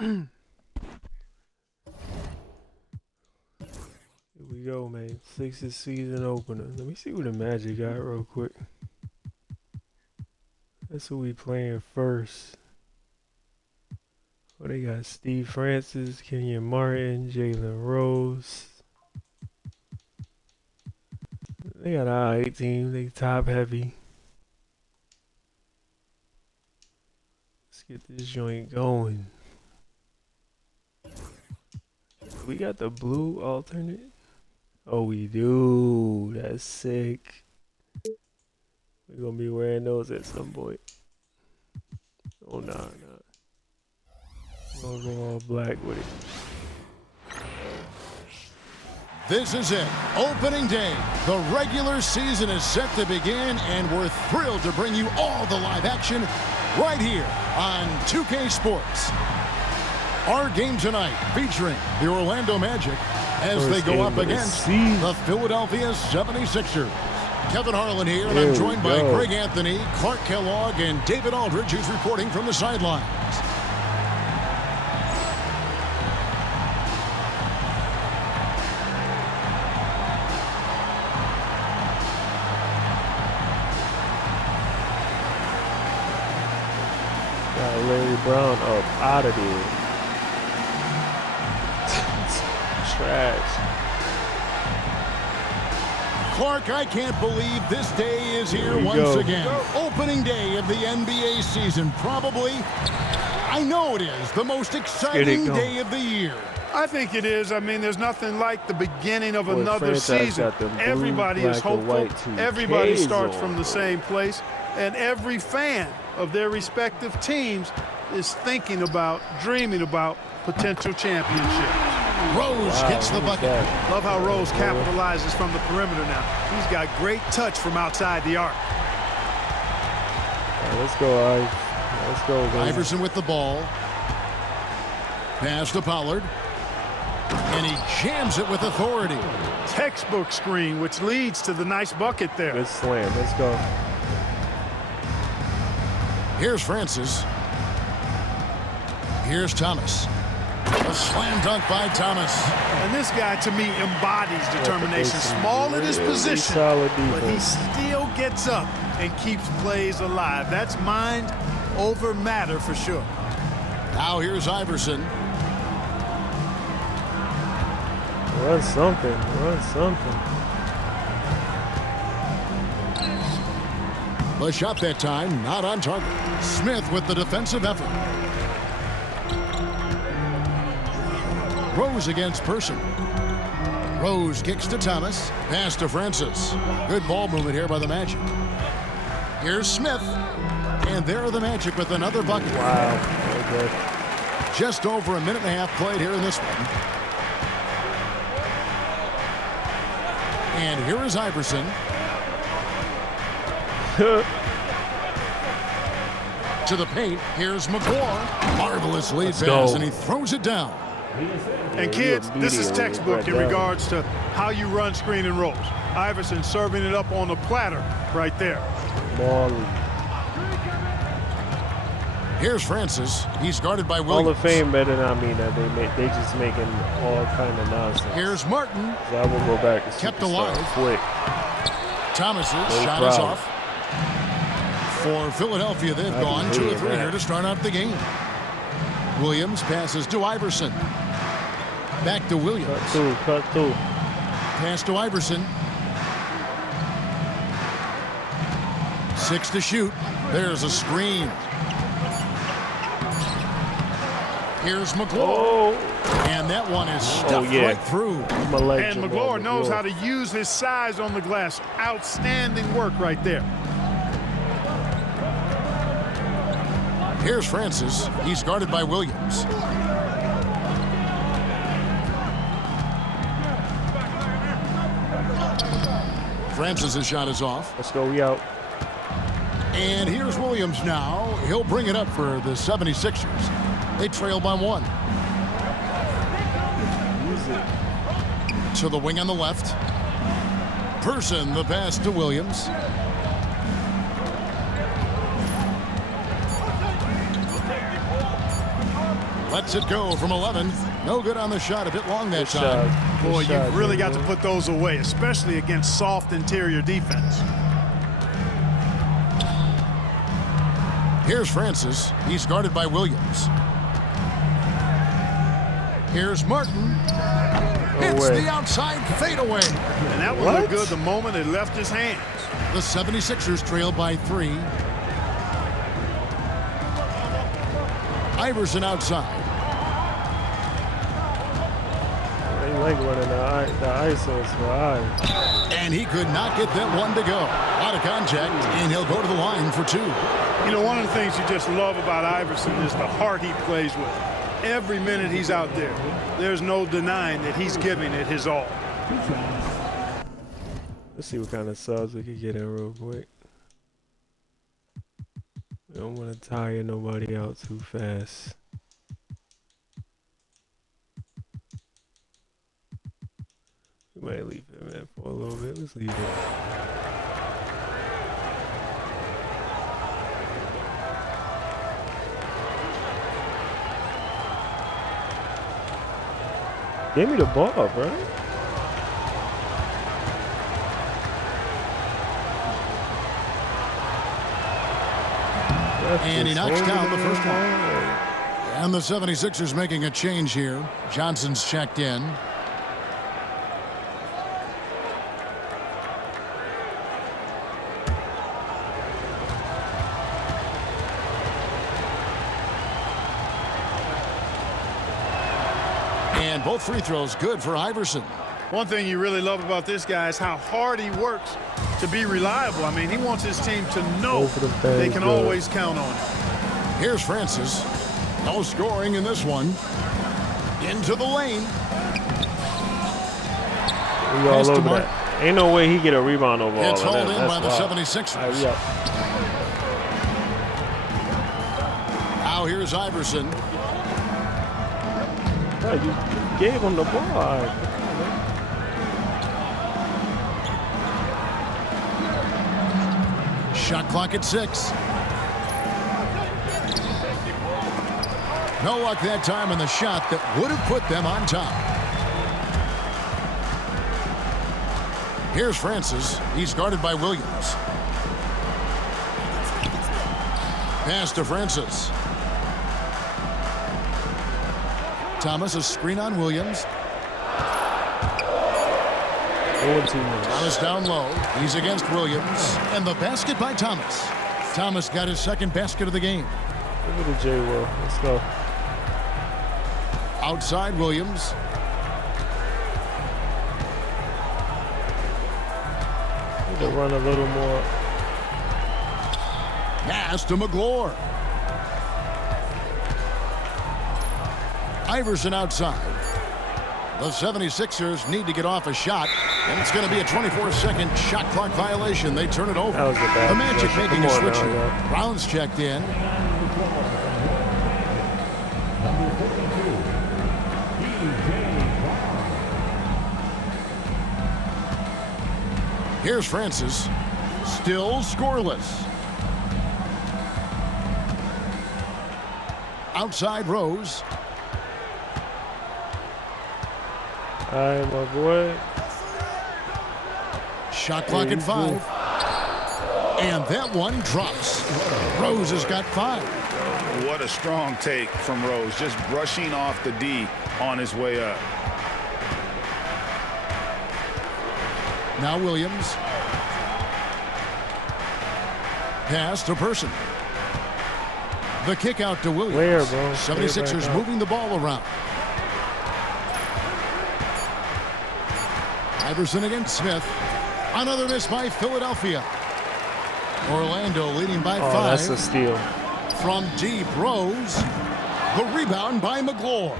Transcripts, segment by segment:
Here we go, man. Sixth season opener. Let me see what the Magic got real quick. That's who we playing first. Oh, they got Steve Francis, Kenyon Martin, Jalen Rose. They got an alright team. They top heavy. Let's get this joint going. We got the blue alternate. Oh, we do. That's sick. We're gonna be wearing those at some point. Oh, nah. We're gonna go all black with it. This is it. Opening day. The regular season is set to begin, and we're thrilled to bring you all the live action right here on 2K Sports. Our game tonight featuring the Orlando Magic as they go up against the Philadelphia 76ers. Kevin Harlan here, and I'm joined by Greg Anthony, Clark Kellogg, and David Aldridge, who's reporting from the sidelines. Got Larry Brown up out of there. Trash. Clark, I can't believe this day is here once again. Opening day of the NBA season. Probably, I know it is, the most exciting day of the year. I think it is. I mean, there's nothing like the beginning of another season. Everybody is hopeful. Everybody starts from the same place. And every fan of their respective teams is thinking about, dreaming about potential championships. Rose gets the bucket. Love how Rose capitalizes from the perimeter now. He's got great touch from outside the arc. Right, let's go, Ives. Let's go, baby. Iverson with the ball. Pass to Pollard. And he jams it with authority. Textbook screen, which leads to the nice bucket there. Good slam. Let's go. Here's Francis. Here's Thomas. A slam dunk by Thomas. And this guy, to me, embodies determination. Small in his position, but he still gets up and keeps plays alive. That's mind over matter for sure. Now here's Iverson. Run something. Run something. The shot that time, not on target. Smith with the defensive effort. Rose against Person. Rose kicks to Thomas. Pass to Francis. Good ball movement here by the Magic. Here's Smith. And there are the Magic with another bucket. Wow. Okay. Just over a minute and a half played here in this one. And here is Iverson. To the paint. Here's McClure. Marvelous lead pass, and he throws it down. And kids, this is textbook in regards to how you run screen and rolls. Iverson serving it up on the platter right there. Here's Francis. He's guarded by Williams. Hall of Fame better not mean that they just making all kind of nonsense. Here's Martin. So I will go back and kept alive. Quick. Thomas's shot is off. For Philadelphia, they've gone 2 of 3 here to start out the game. Williams passes to Iverson. Back to Williams. Cut two. Pass to Iverson. 6 to shoot. There's a screen. Here's McClure. Oh. And that one is stuffed right through. And McClure knows how to use his size on the glass. Outstanding work right there. Here's Francis. He's guarded by Williams. Francis' shot is off. Let's go. We out. And here's Williams now. He'll bring it up for the 76ers. They trail by 1. To the wing on the left. Person, the pass to Williams. Lets it go from 11. No good on the shot. A bit long that time. Boy, you've really got to put those away, especially against soft interior defense. Here's Francis. He's guarded by Williams. Here's Martin. Hits the outside fadeaway. And that one looked good the moment it left his hands. The 76ers trail by 3. Iverson outside. They like running the ISOs for eyes. And he could not get that one to go. Out of contact, and he'll go to the line for 2. You know, one of the things you just love about Iverson is the heart he plays with. Every minute he's out there, there's no denying that he's giving it his all. Let's see what kind of subs we can get in real quick. We don't want to tire nobody out too fast. We might leave it, man, for a little bit. Let's leave it. Give me the ball, bro. And he knocks down the first one. And the 76ers making a change here. Johnson's checked in. And both free throws good for Iverson. One thing you really love about this guy is how hard he works to be reliable. I mean, he wants his team to know they can always count on him. Here's Francis. No scoring in this one. Into the lane. We all over that. Ain't no way he get a rebound over all of that. It's hauled in by the 76ers. Now here's Iverson. Oh, you gave him the ball. Shot clock at 6. No luck that time on the shot that would have put them on top. Here's Francis. He's guarded by Williams. Pass to Francis. Thomas, a screen on Williams. Thomas down low. He's against Williams. And the basket by Thomas. Thomas got his second basket of the game. Look at the J-Will. Let's go. Outside Williams. Need to run a little more. Pass to McGlure. Iverson outside. The 76ers need to get off a shot, and it's going to be a 24-second shot clock violation. They turn it over. That was a bad the Magic making a switch here. Brown's checked in. Here's Francis. Still scoreless. Outside Rose. Hi, my boy. Shot clock at 5. And that one drops. Rose has got 5. What a strong take from Rose. Just brushing off the D on his way up. Now Williams. Pass to Person. The kick out to Williams. Where, bro? 76ers moving the ball around. Iverson against Smith. Another miss by Philadelphia. Orlando leading by 5. That's a steal. From deep, Rose. The rebound by McGlure.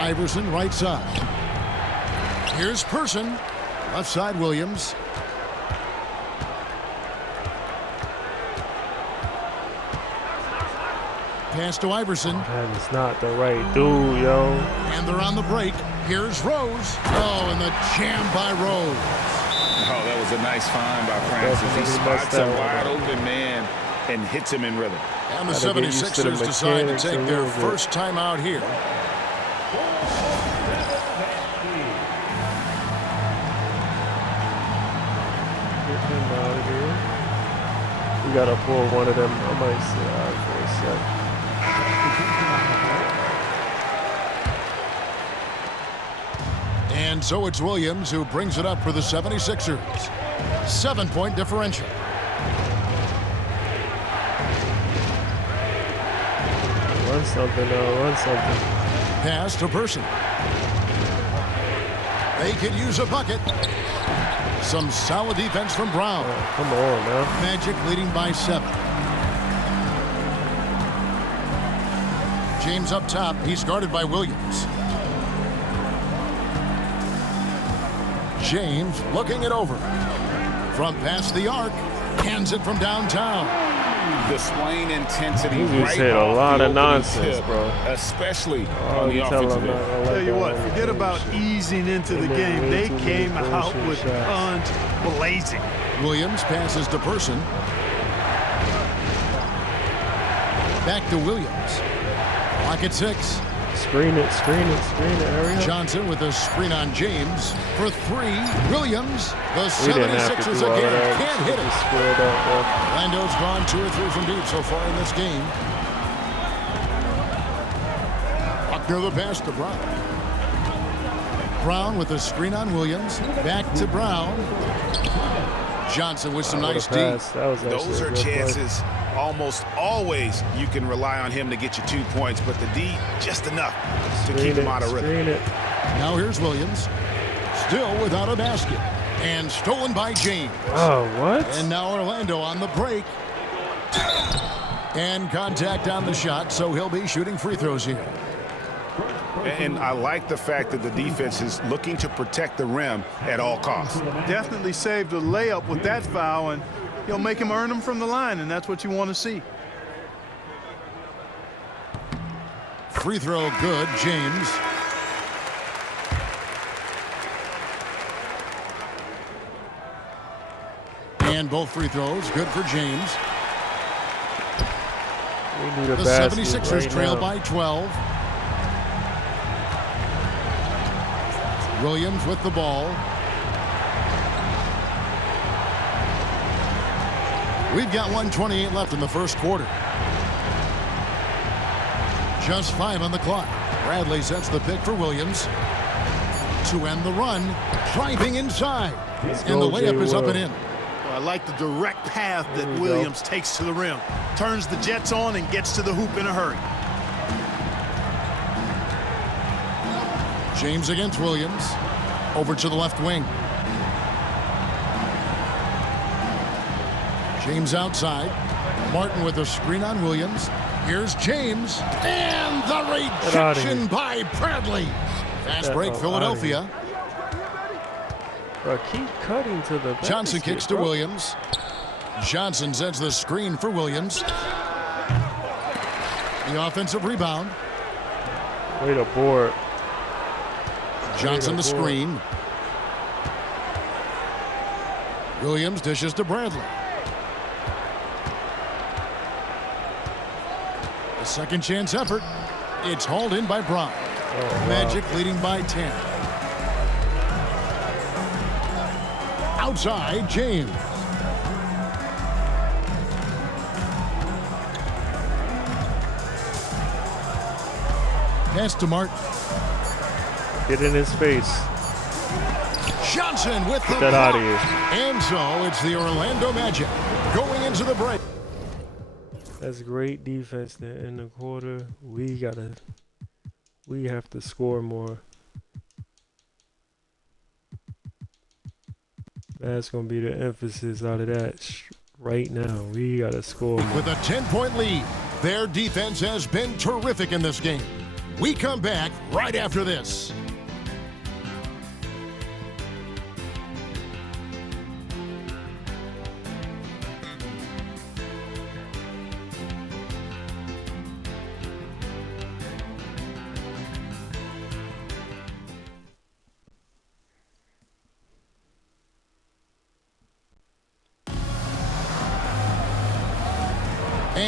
Iverson right side. Here's Person. Left side Williams. Pass to Iverson. That is not the right dude, yo. And they're on the break. Here's Rose. Oh, and the jam by Rose. Oh, that was a nice find by Francis. He spots a wide open man and hits him in rhythm. And the 76ers decide to take their first time out here. Get him out of here. We gotta pull one of them. I might sit out for a sec. And so it's Williams who brings it up for the 76ers. 7-point differential. Run something now, run something. Pass to Person. They could use a bucket. Some solid defense from Brown. Oh, come on now. Magic leading by 7. James up top. He's guarded by Williams. James looking it over. From past the arc. Hands it from downtown. Displaying intensity. He just right hit a lot of nonsense, tip, bro. Especially on the offensive end. Tell you what, forget about easing into the game. They came out with guns blazing. Williams passes to Person. Back to Williams. Lock at 6. Screen it, hurry up. Johnson with a screen on James for 3. Williams, the 76ers again, can't hit it. Orlando's gone 2 or 3 from deep so far in this game. Buckner the pass to Brown. Brown with a screen on Williams. Back to Brown. Johnson with some nice D. Those are chances. Almost always you can rely on him to get you 2 points, but the D just enough to keep him out of rhythm. Now here's Williams, still without a basket, and stolen by James. Oh, what? And now Orlando on the break. And contact on the shot, so he'll be shooting free throws here. And I like the fact that the defense is looking to protect the rim at all costs. Definitely saved a layup with that foul, and he'll make him earn them from the line, and that's what you want to see. Free throw good, James. And both free throws good for James. We need a the basket 76ers right trail now. by 12. Williams with the ball. We've got 1:28 left in the first quarter. Just 5 on the clock. Bradley sets the pick for Williams to end the run. Driving inside. And the layup is up and in. Well, I like the direct path that Williams takes to the rim. Turns the Jets on and gets to the hoop in a hurry. James against Williams. Over to the left wing. James outside. Martin with a screen on Williams. Here's James. And the rejection by Bradley. Fast break, Philadelphia. Bro, keep cutting to the basket, Johnson kicks to bro. Williams. Johnson sets the screen for Williams. The offensive rebound. Way to board. Johnson the screen. Williams dishes to Bradley. The second chance effort. It's hauled in by Brown. Oh, wow. Magic leading by 10. Outside, James. Pass to Martin. Get in his face. Johnson with the Get that out of block. here. And so it's the Orlando Magic going into the break. That's great defense there in the quarter. We have to score more. That's gonna be the emphasis out of that right now. We gotta score more. With a 10-point lead, their defense has been terrific in this game. We come back right after this.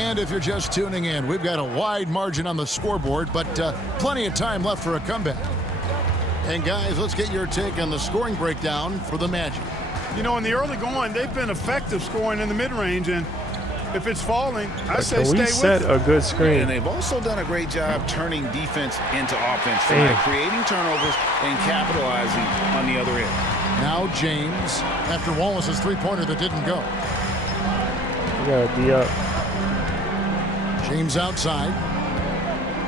And if you're just tuning in, we've got a wide margin on the scoreboard, but plenty of time left for a comeback. And guys, let's get your take on the scoring breakdown for the Magic. You know, in the early going, they've been effective scoring in the mid-range, and if it's falling, I say stay with it. We set a good screen. And they've also done a great job turning defense into offense, creating turnovers and capitalizing on the other end. Now James, after Wallace's three-pointer that didn't go. We gotta D up. James outside.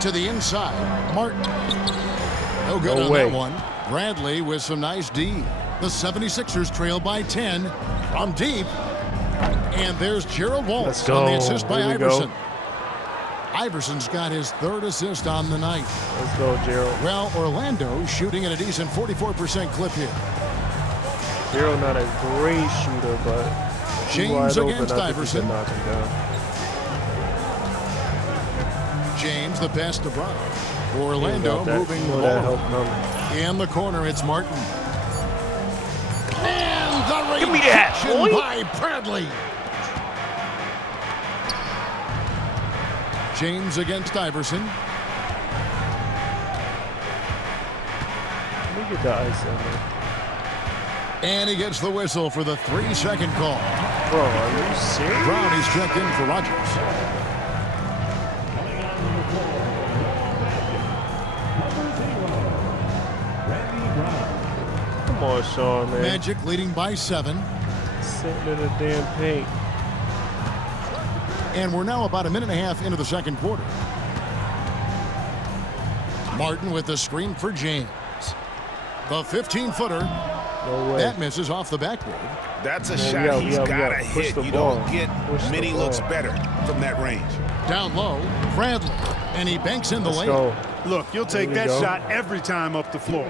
To the inside. Martin. No good on that one. Bradley with some nice D. The 76ers trail by 10 from deep. And there's Gerald Wallace on the assist by Iverson. Iverson's got his third assist on the night. Let's go, Gerald. Well, Orlando shooting at a decent 44% clip here. Gerald not a great shooter, but James against Iverson. James the pass to Brown. Orlando moving the ball. In the corner, it's Martin. And the rejection by Bradley. James against Iverson. Let me get the ice on there. And he gets the whistle for the 3-second call. Bro, are you serious? Brown is checked in for Rodgers. Come on, Sean, man. Magic leading by 7. Sitting in the damn paint. And we're now about a minute and a half into the second quarter. Martin with the screen for James. The 15-footer. No way. That misses off the backboard. That's a shot he's got to hit. You don't get many looks better from that range. Down low, Bradley. And he banks in the lane. Look, you'll take that shot every time up the floor.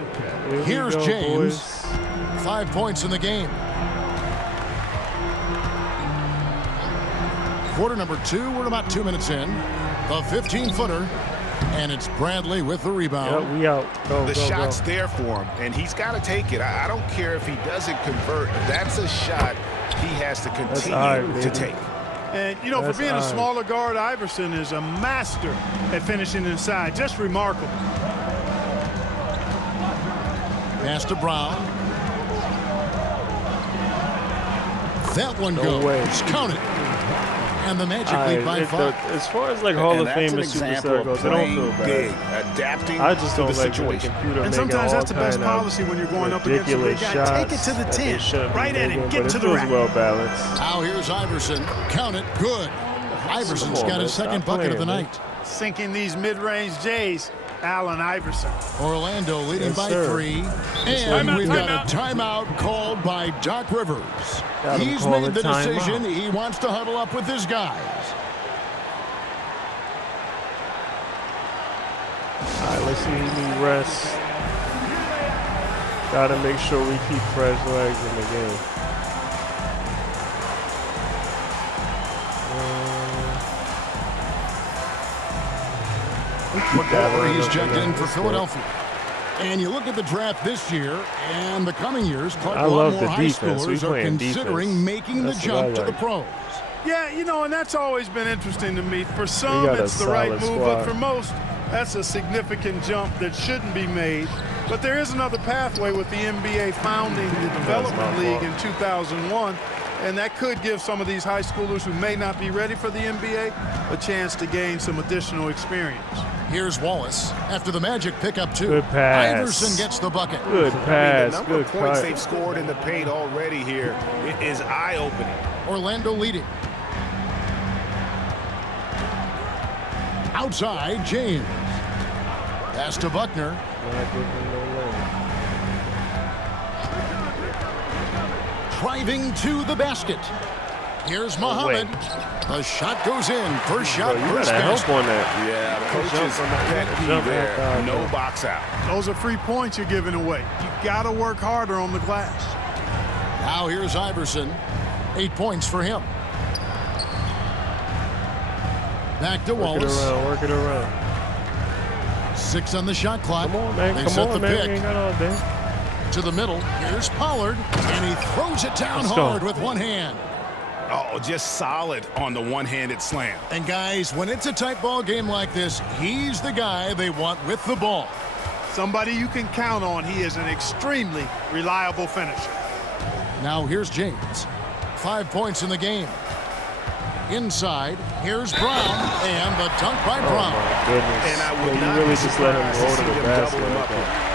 Here's James. 5 points in the game. Quarter number 2, we're about 2 minutes in. The 15-footer, and it's Bradley with the rebound. Yep, we out. The shot's there for him, and he's got to take it. I don't care if he doesn't convert. That's a shot he has to continue to take. And, you know, for being a smaller guard, Iverson is a master at finishing inside. Just remarkable. Pass to Brown. That one goes. Count it. And the Magic lead by 5. As far as like Hall of Fame and superstar goes, I don't feel bad. Adapting I just don't to the like situation. the computer. And sometimes that's the best policy when you're going up against a big guy. Take it to the 10, right at it, get to the rack. Well balanced. Now here's Iverson. Count it. Good. Iverson's got his second bucket of the night. Sinking these mid-range J's. Allen Iverson. Orlando leading by 3. And we've got a timeout called by Doc Rivers. He's made the decision. He wants to huddle up with his guys. All right, let's see who need rest. Got to make sure we keep fresh legs in the game. He's checked in for Philadelphia. And you look at the draft this year and the coming years, Clark, a lot more high schoolers are considering making the jump to the pros. Yeah, you know, and that's always been interesting to me. For some, it's the right move, but for most, that's a significant jump that shouldn't be made. But there is another pathway with the NBA founding the Development League in 2001, and that could give some of these high schoolers who may not be ready for the NBA a chance to gain some additional experience. Here's Wallace. After the Magic pick up 2, good pass. Iverson gets the bucket. Good pass. The number of points they've scored in the paint already here is eye-opening. Orlando leading. Outside, James. Pass to Buckner. Driving to the basket. Here's Muhammad. The shot goes in. First shot. You gotta help on that. Yeah, coaches pet peeve there. No box out. Those are free points you're giving away. You gotta work harder on the glass. Now here's Iverson. 8 points for him. Back to Wallace. Work it around. 6 on the shot clock. Come on, man. They Come set on, the man. pick. We ain't got all day. To the middle. Here's Pollard. And he throws it down hard with one hand. Oh, just solid on the one-handed slam. And guys, when it's a tight ball game like this, he's the guy they want with the ball. Somebody you can count on. He is an extremely reliable finisher. Now here's James. 5 points in the game. Inside, here's Brown, and the dunk by Brown. Oh my goodness. And I would not really be just let him surprised roll to to see the them basket double him like up that.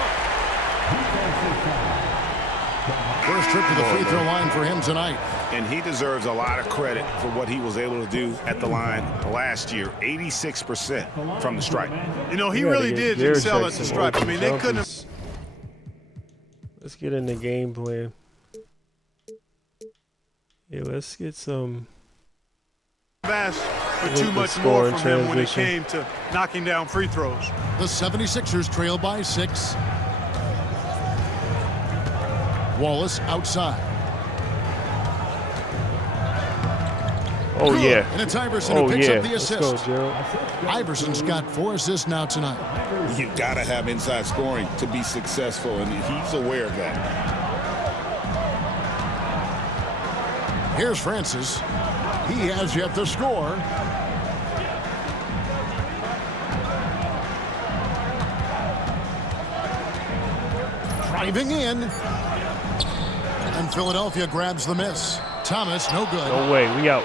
First trip to the free throw line for him tonight. And he deserves a lot of credit for what he was able to do at the line last year. 86% from the stripe. You know, he really did excel at the stripe. I mean, they couldn't have. Let's get in the game plan. Yeah, let's get some. Asked for too much more from him when it came to knocking down free throws. The 76ers trail by 6. Wallace outside. Oh, yeah. And it's Iverson who picks up the assist. Let's go, Gerald. Iverson's got 4 assists now tonight. You've got to have inside scoring to be successful, and he's aware of that. Here's Francis. He has yet to score. Driving in. And Philadelphia grabs the miss. Thomas, no good. No way, we out.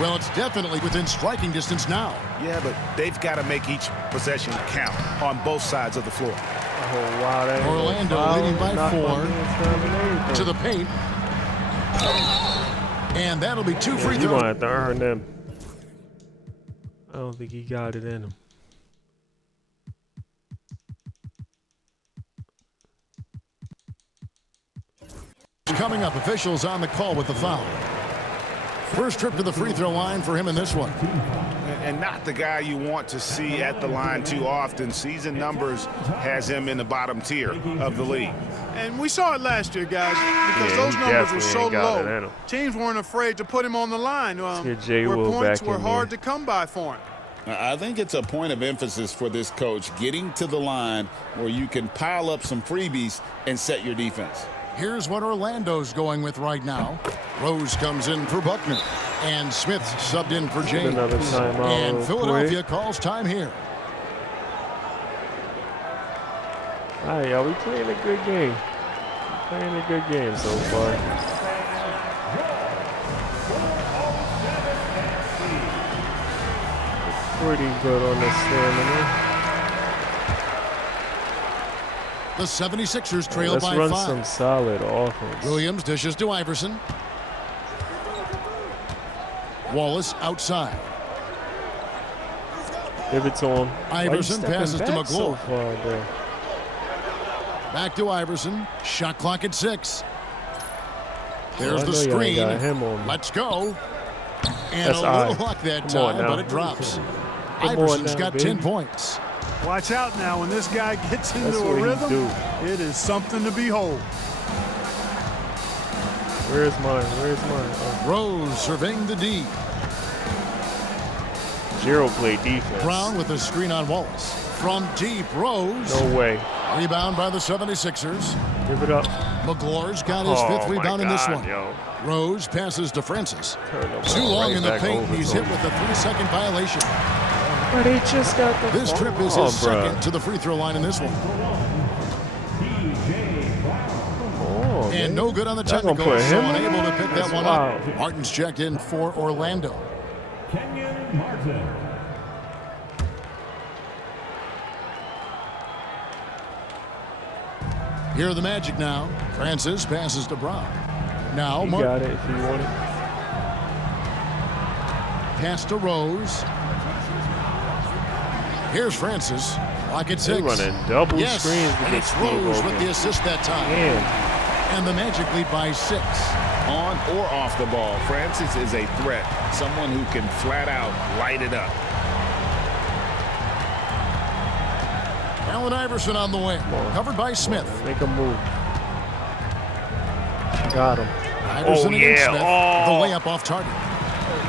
Well, it's definitely within striking distance now. Yeah, but they've got to make each possession count on both sides of the floor. Oh, wow, that Orlando leading by 4 to the paint. And that'll be 2 free throws. You're going to have to earn them. I don't think he got it in him. Coming up, officials on the call with the foul. First trip to the free throw line for him in this one. And not the guy you want to see at the line too often. Season numbers has him in the bottom tier of the league. And we saw it last year, guys, because those numbers were so low. Teams weren't afraid to put him on the line where points were hard to come by for him. I think it's a point of emphasis for this coach, getting to the line where you can pile up some freebies and set your defense. Here's what Orlando's going with right now. Rose comes in for Buckner. And Smith subbed in for James. And Philadelphia calls time here. All right, y'all, we playing a good game. Playing a good game so far. Pretty good on the stamina. The 76ers trail by 5. Let's run some solid offense. Williams dishes to Iverson. Wallace outside. Give it to him. Iverson passes to McGlory. So far, bro. Back to Iverson. Shot clock at 6. There's the screen. Let's go. And that's a little luck that time, but it drops. Iverson's got 10 points. Watch out now. When this guy gets into a rhythm, it is something to behold. Where's mine? Where's mine? Oh. Rose surveying the D. Gerald played defense. Brown with a screen on Wallace. From deep, Rose. No way. Rebound by the 76ers. Give it up. McGlory's got his 5th rebound in this one. Yo. Rose passes to Francis. Too long in the paint. He's hit with a 3-second violation. But he just got the This trip is his second to the free throw line in this one. And no good on the technical, so unable to pick that one up. Martin's checked in for Orlando. Kenyon Martin. Here are the Magic now. Francis passes to Brown. Now Martin. Got it if you want it. Pass to Rose. Here's Francis. Lock at 6. They're running double screens. And it's Rose with the assist that time. And the Magic lead by 6. On or off the ball, Francis is a threat. Someone who can flat out light it up. Allen Iverson on the wing. Covered by Smith. Make a move. Got him. Iverson against Smith. The layup off target.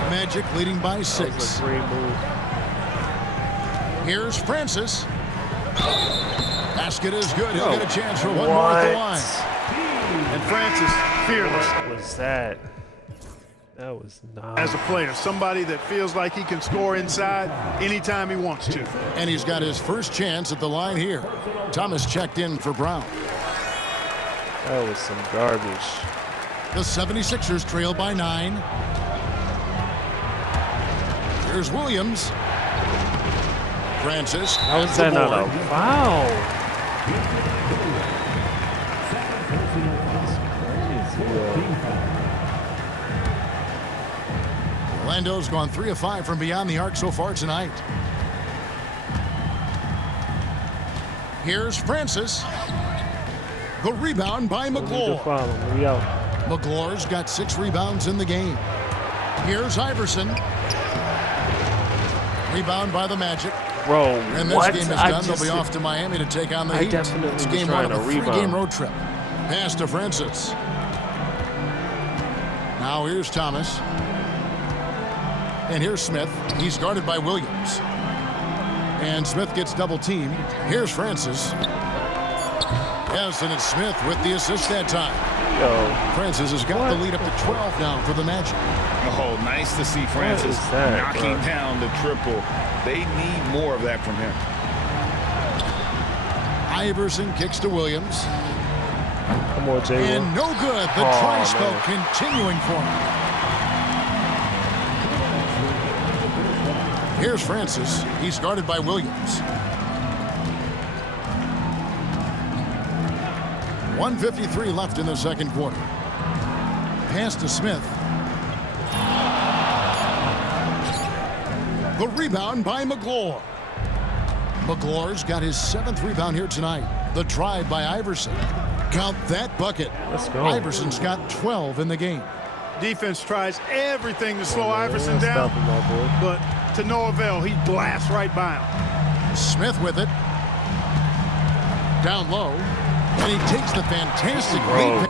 Magic leading by 6. That was a great move. Here's Francis. Basket is good. He'll get a chance for one more at the line. And Francis, fearless. What was that? That was nice. As a player, somebody that feels like he can score inside anytime he wants to. And he's got his first chance at the line here. Thomas checked in for Brown. That was some garbage. The 76ers trail by 9. Here's Williams. Francis. How is that not a foul? Orlando's gone 3 of 5 from beyond the arc so far tonight. Here's Francis. The rebound by McGlure. McGlure's got 6 rebounds in the game. Here's Iverson. Rebound by the Magic. Bro, and this game is done. They'll be off to Miami to take on the Heat. It's game 1 of a 3-game road trip. Pass to Francis. Now here's Thomas. And here's Smith. He's guarded by Williams. And Smith gets double teamed. Here's Francis. Yes, and it's Smith with the assist that time. Francis has got the lead up to 12 now for the Magic. Oh, nice to see Francis knocking down the triple. They need more of that from him. Iverson kicks to Williams. Come on, Jay. And no good. The try spell continuing for him. Here's Francis. He's guarded by Williams. 1:53 left in the second quarter. Pass to Smith. The rebound by McGlure. McGlure's got his 7th rebound here tonight. The drive by Iverson. Count that bucket. Let's go. Iverson's got 12 in the game. Defense tries everything to slow Iverson down, but to no avail. He blasts right by him. Smith with it. Down low. And he takes the fantastic lead.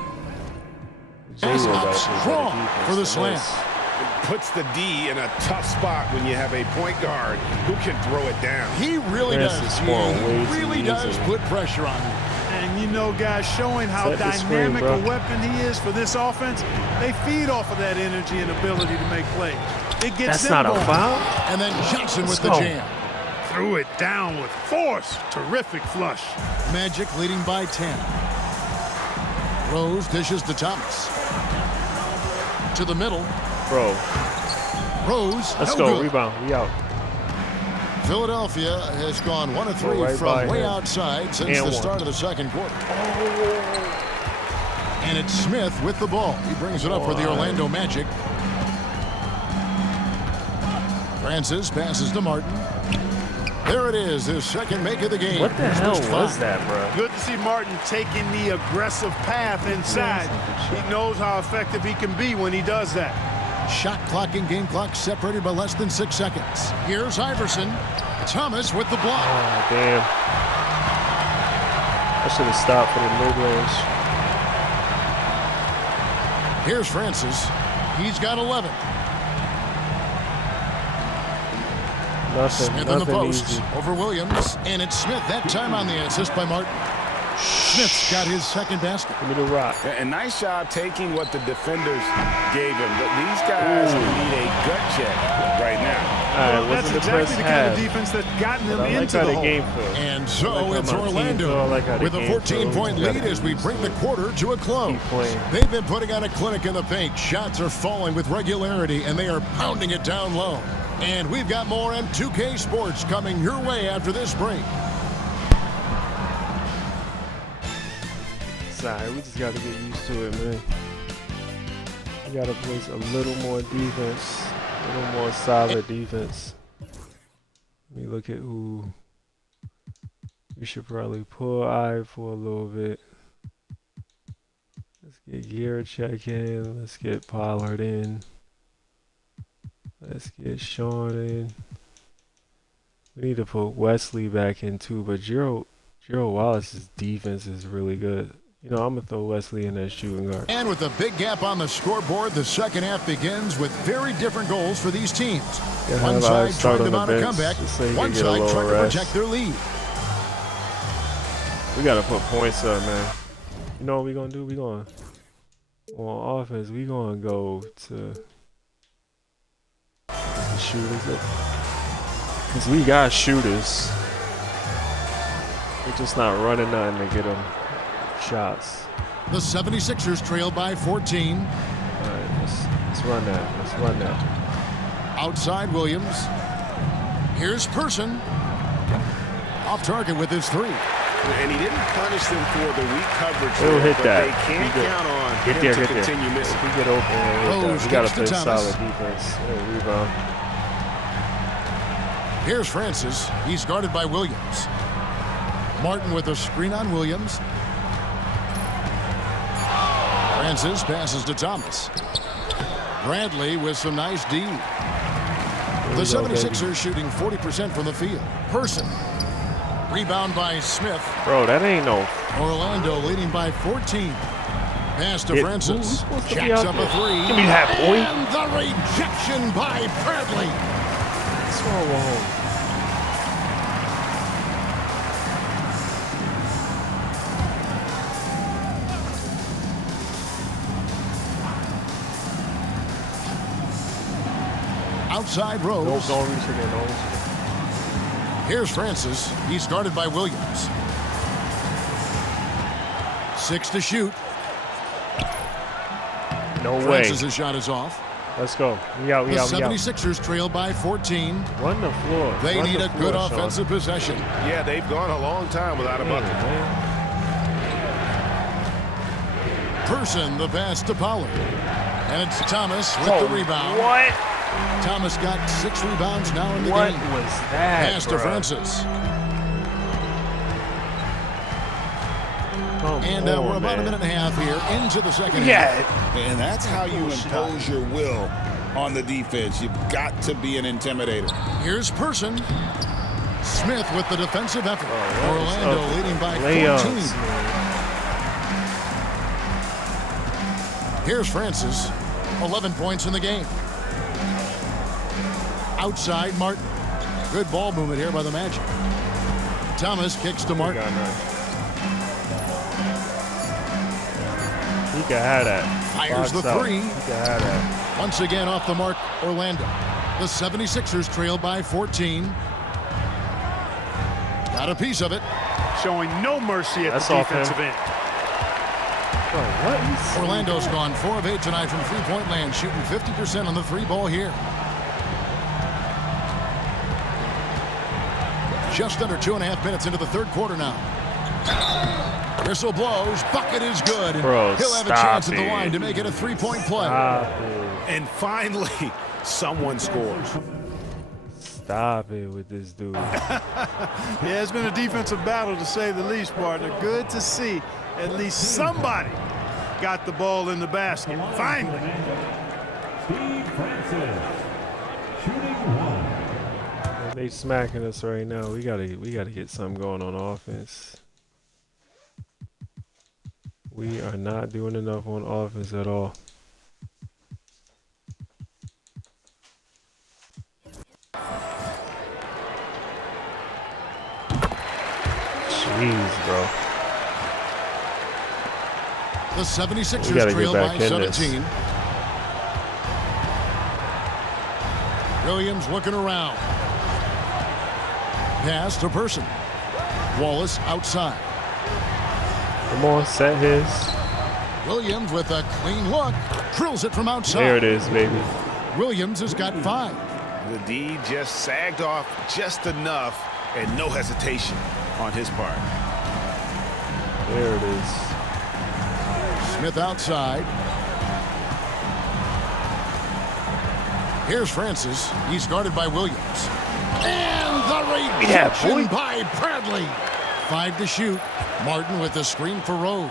He's up strong for the slam. Puts the D in a tough spot when you have a point guard who can throw it down. He really does. He really does put pressure on him. And you know, guys, showing how dynamic a weapon he is for this offense, they feed off of that energy and ability to make plays. It gets That's not a foul. And then Johnson with the jam. Threw it down with force. Terrific flush. Magic leading by 10. Rose dishes to Thomas. To the middle. Bro. Rose. Let's go. Rebound. We out. Philadelphia has gone 1 of 3 from way outside since the start of the second quarter. And it's Smith with the ball. He brings it up for the Orlando Magic. Francis passes to Martin. There it is, his second make of the game. What the hell was that, bro? Good to see Martin taking the aggressive path inside. He knows how effective he can be when he does that. Shot clock and game clock separated by less than 6 seconds. Here's Iverson. Thomas with the block. Oh, damn. I should have stopped for the mid-range. Here's Francis. He's got 11. Smith in the post over Williams, and it's Smith that time on the assist by Martin. Smith's got his second basket. Give me the rock. And nice job taking what the defenders gave him. But these guys need a gut check right now. Well, that's exactly the kind of defense that's gotten them into the hole. And so it's Orlando with a 14-point lead as we bring the quarter to a close. They've been putting on a clinic in the paint. Shots are falling with regularity, and they are pounding it down low. And we've got more on 2K Sports coming your way after this break. Sorry, we just got to get used to it, man. We got to play a little more defense, a little more solid defense. Let me look at who we should probably pull Ive for a little bit. Let's get Gierchek in. Let's get Pollard in. Let's get Sean in. We need to put Wesley back in too, but Gerald Wallace's defense is really good. You know, I'm going to throw Wesley in that shooting guard. And with a big gap on the scoreboard, the second half begins with very different goals for these teams. One side trying to mount a comeback, one side trying to protect their lead. We got to put points up, man. You know what we're going to do? We're going on offense. We're going to go to shooters up. Because we got shooters. We're just not running nothing to get them shots. The 76ers trail by 14. All right, let's run that. Let's run that. Outside Williams. Here's Person. Off target with his three. And he didn't punish them for the weak coverage. He'll hit but that. They can't count on him to continue missing. If we get open here, we got to play solid defense. Rebound. Here's Francis. He's guarded by Williams. Martin with a screen on Williams. Francis passes to Thomas. Bradley with some nice D. The 76ers shooting 40% from the field. Person. Rebound by Smith. Bro, that ain't no. Orlando leading by 14. Pass to Francis. Jacks up a three. Give me that, boy. And the rejection by Bradley. What's wrong with him? Outside Rose. Don't reach again. Don't reach again. Here's Francis. He's guarded by Williams. 6 to shoot. No way. Francis' shot is off. Let's go. We out. The 76ers trail by 14. Run the floor. They need a good offensive possession. Yeah, they've gone a long time without a bucket. Person, the pass to Pollard. And it's Thomas with the rebound. What? Thomas got 6 rebounds now in the What game. was that, Pass to Francis. And we're about a minute and a half here into the second half. And that's how you impose your will on the defense. You've got to be an intimidator. Here's Person. Smith with the defensive effort. Orlando leading by 14. Here's Francis. 11 points in the game. Outside Martin. Good ball movement here by the Magic. Thomas kicks to Martin. He can have that. Fires the three. He can have that. Once again off the mark, Orlando. The 76ers trail by 14. Got a piece of it. Showing no mercy at the defensive end. Bro, what? Orlando's gone 4 of 8 tonight from three-point land, shooting 50% on the three ball here. Just under 2.5 minutes into the third quarter now. Whistle blows. Bucket is good. Bro, he'll have a chance at the line to make it a three-point play. And finally, someone scores. Stop it with this dude. Yeah, it's been a defensive battle to say the least, partner. Good to see at least somebody got the ball in the basket. Finally. Steve Francis, shooting 1. They smacking us right now. We gotta get something going on offense. We are not doing enough on offense at all. Jeez, bro. The 76ers trail by 17. Williams looking around. Pass to Person. Wallace outside. Come on, set his. Williams with a clean look. Drills it from outside. There it is, baby. Williams has got 5. The D just sagged off just enough and no hesitation on his part. There it is. Smith outside. Here's Francis. He's guarded by Williams. And the rejection by Bradley. 5 to shoot. Martin with the screen for Rose.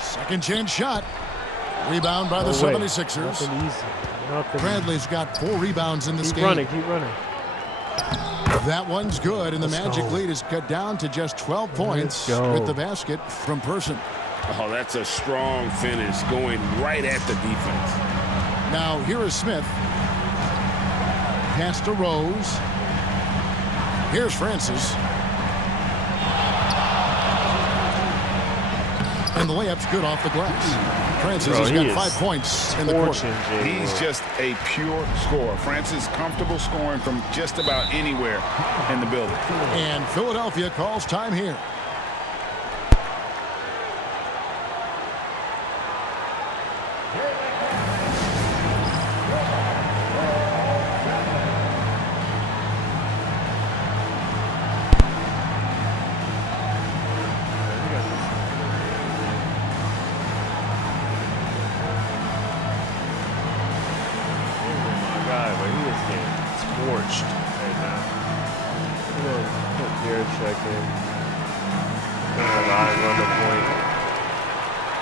Second chance shot. Rebound by the 76ers. Nothing easy. Nothing. Bradley's got 4 rebounds in this game. Keep running. That one's good, and the Magic lead is cut down to just 12 points with the basket from Person. Oh, that's a strong finish going right at the defense. Now here is Smith. Pass to Rose. Here's Francis. And the layup's good off the glass. Francis has got 5 points in the quarter. He's just a pure scorer. Francis comfortable scoring from just about anywhere in the building. And Philadelphia calls time here.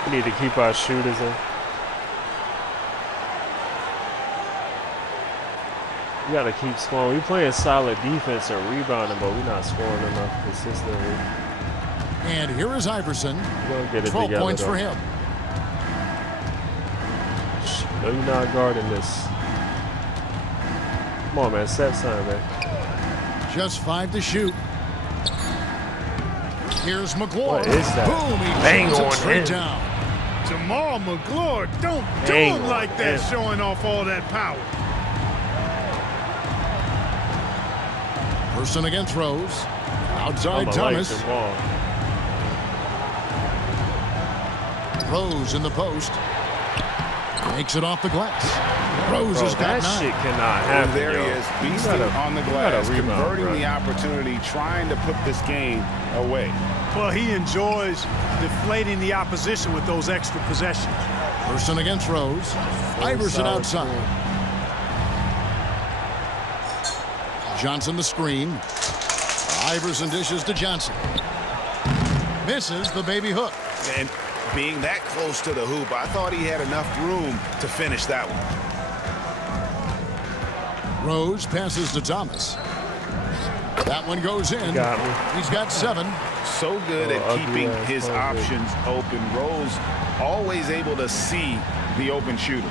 We need to keep our shooters in. We got to keep scoring. We playing solid defense and rebounding, but we're not scoring enough consistently. And here is Iverson. Get it 12 together, points though. for him. No, you're not guarding this. Come on, man. Set sign, man. Just 5 to shoot. Here's McGlory. What is that? Boom, he bang it on straight him. down. Jamal McGlory, don't do Bang him like on that, him. showing off all that power. Person against Rose. Outside I'ma Thomas. like Jamal. Rose in the post. Makes it off the glass. Rose Bro, has got that 9. shit cannot happen. There he yo. is, You beasting gotta- on the you gotta glass, rebound, converting bro. the opportunity, trying to put this game away. Well, he enjoys deflating the opposition with those extra possessions. Person against Rose. Iverson solid outside. Johnson the screen. Iverson dishes to Johnson. Misses the baby hook. And being that close to the hoop, I thought he had enough room to finish that one. Rose passes to Thomas. That one goes in. Got me. He's got 7. So good at ugly keeping ass his play. options open. Rose always able to see the open shooter.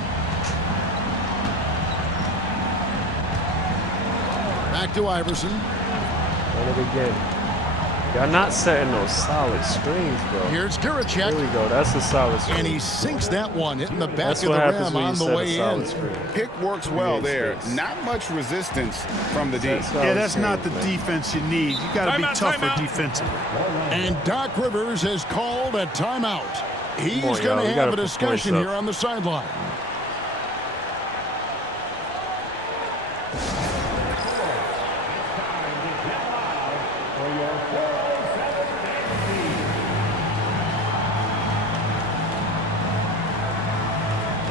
Back to Iverson. Run it again. Y'all not setting those solid screens, bro. Here's There Giricek. we go. That's a solid screen. And he sinks that one, hitting the back That's of what the happens rim when you on the set a way solid in. screen. Pick works well Create there. space. Not much resistance from the deep. Yeah, that's not the defense you need. You got to be tougher defensively. And Doc Rivers has called a timeout. He's Come on, going y'all. to We have gotta a put points discussion up. here on the sideline.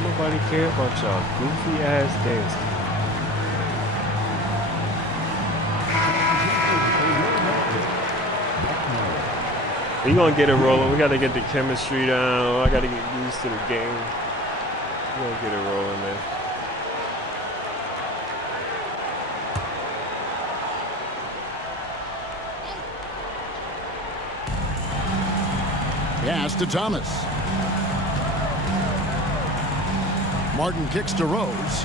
Nobody care about y'all goofy ass dance. We gonna get it rolling. We gotta get the chemistry down. I gotta get used to the game. We gonna get it rolling, man. Pass to Thomas. Martin kicks to Rose.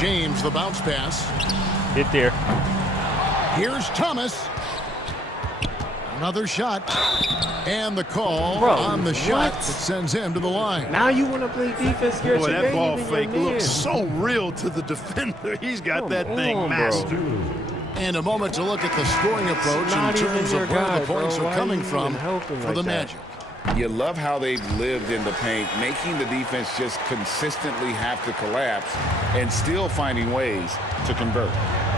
James, the bounce pass. Get there. Here's Thomas. Another shot. And the call Bro, on the shot what? that sends him to the line. Now you wanna play defense, Garrett? Boy, You that ain't ball even fake your man. looks so real to the defender. He's got Come that thing on, bro. mastered. And a moment to look at the scoring approach in Not even terms your of where guy, the points bro. are Why coming you from even helping for like the that? Magic. You love how they've lived in the paint, making the defense just consistently have to collapse and still finding ways to convert.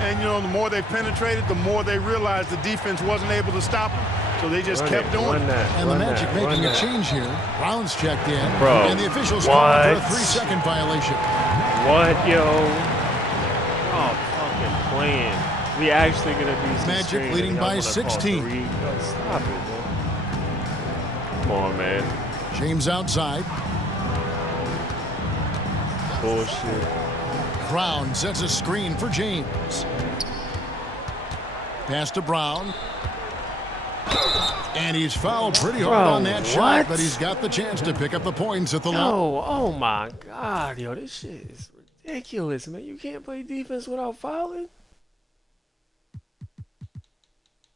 And, you know, the more they penetrated, the more they realized the defense wasn't able to stop them. So they just kept doing it. And the Magic making a change here. Brown's checked in. Bro, And the officials call for a what? 3-second violation. What, yo? Oh, fucking playing. We actually gonna do some Magic screening. leading Y'all by wanna call 16. 3? Yo, stop it, man. Come on, man. James outside. Bullshit. Brown sets a screen for James. Pass to Brown. And he's fouled pretty hard Bro, on that shot, what? but he's got the chance to pick up the points at the line. Yo, oh my God, yo, this shit is ridiculous, man. You can't play defense without fouling.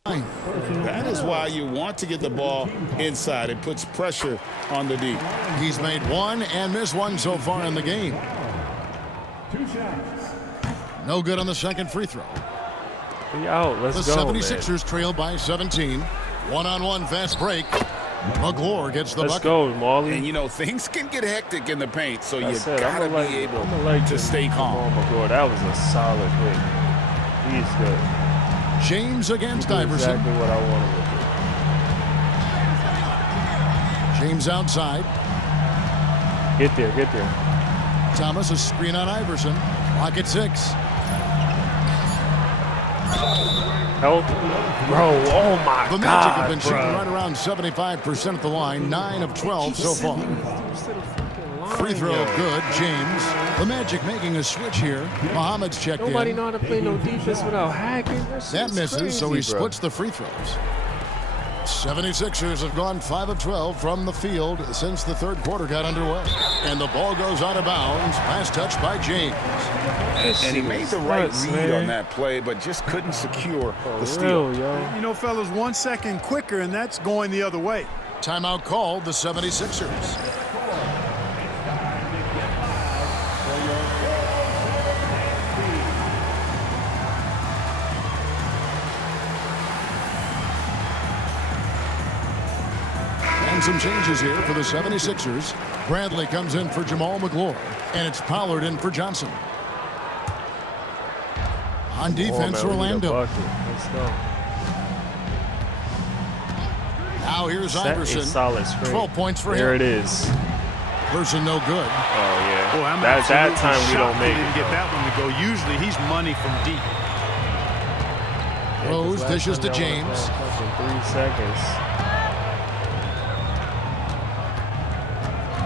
That is why you want to get the ball inside. It puts pressure on the D. He's made one and missed one so far in the game. 2 shots. No good on the second free throw. We out. Let's The go, 76ers man. trail by 17. One-on-one fast break. McGlure gets the Let's bucket. go, Marley. And, you know, things can get hectic in the paint, so you Said, got to be able to stay calm. McGlure. That was a solid hit. He's good. James against He did Iverson. exactly what I wanted to James outside. do. Get there, get there. Thomas, a screen on Iverson. Lock at 6. Help. Bro, oh my The Magic God, have been bro. shooting right around 75% at the line. 9 of 12 so far. Free throw good, James. The Magic making a switch here. Muhammad's checked Nobody in. know how to play no defense without hacking. That misses, so he splits the free throws. 76ers have gone 5 of 12 from the field since the third quarter got underway. And the ball goes out of bounds. Last touch by James. And he made the right nuts, read man. on that play, but just couldn't secure the For steal. real, yo. You know, fellas, 1 second quicker, and that's going the other way. Timeout called, the 76ers. And some changes here for the 76ers. Bradley comes in for Jamal McGlure, and it's Pollard in for Johnson. On defense, Oh, man, we need a Orlando. bucket. Let's go. Now here's Set a Iverson. solid screen. 12 points for There him. it is. Person no good. Oh, yeah. Boy, I'm that absolutely time we shocked don't he make didn't it. get though. that one to go. Usually he's money from deep. Yeah, 'cause Rose last dishes time to y'all would've James. gone fucking 3 seconds.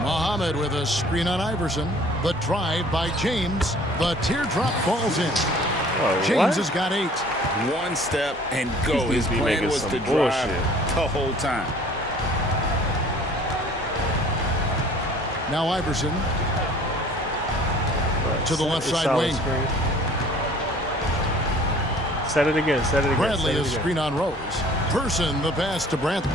Muhammad with a screen on Iverson. The drive by James. The teardrop falls in. Oh, James what? has got 8. One step and go. These His be plan making was some to bullshit. drive the whole time. Now Iverson to the left Set a side solid wing. screen. Set it again. Set it again. Bradley set it is again. screen on Rose. Person the pass to Bradley.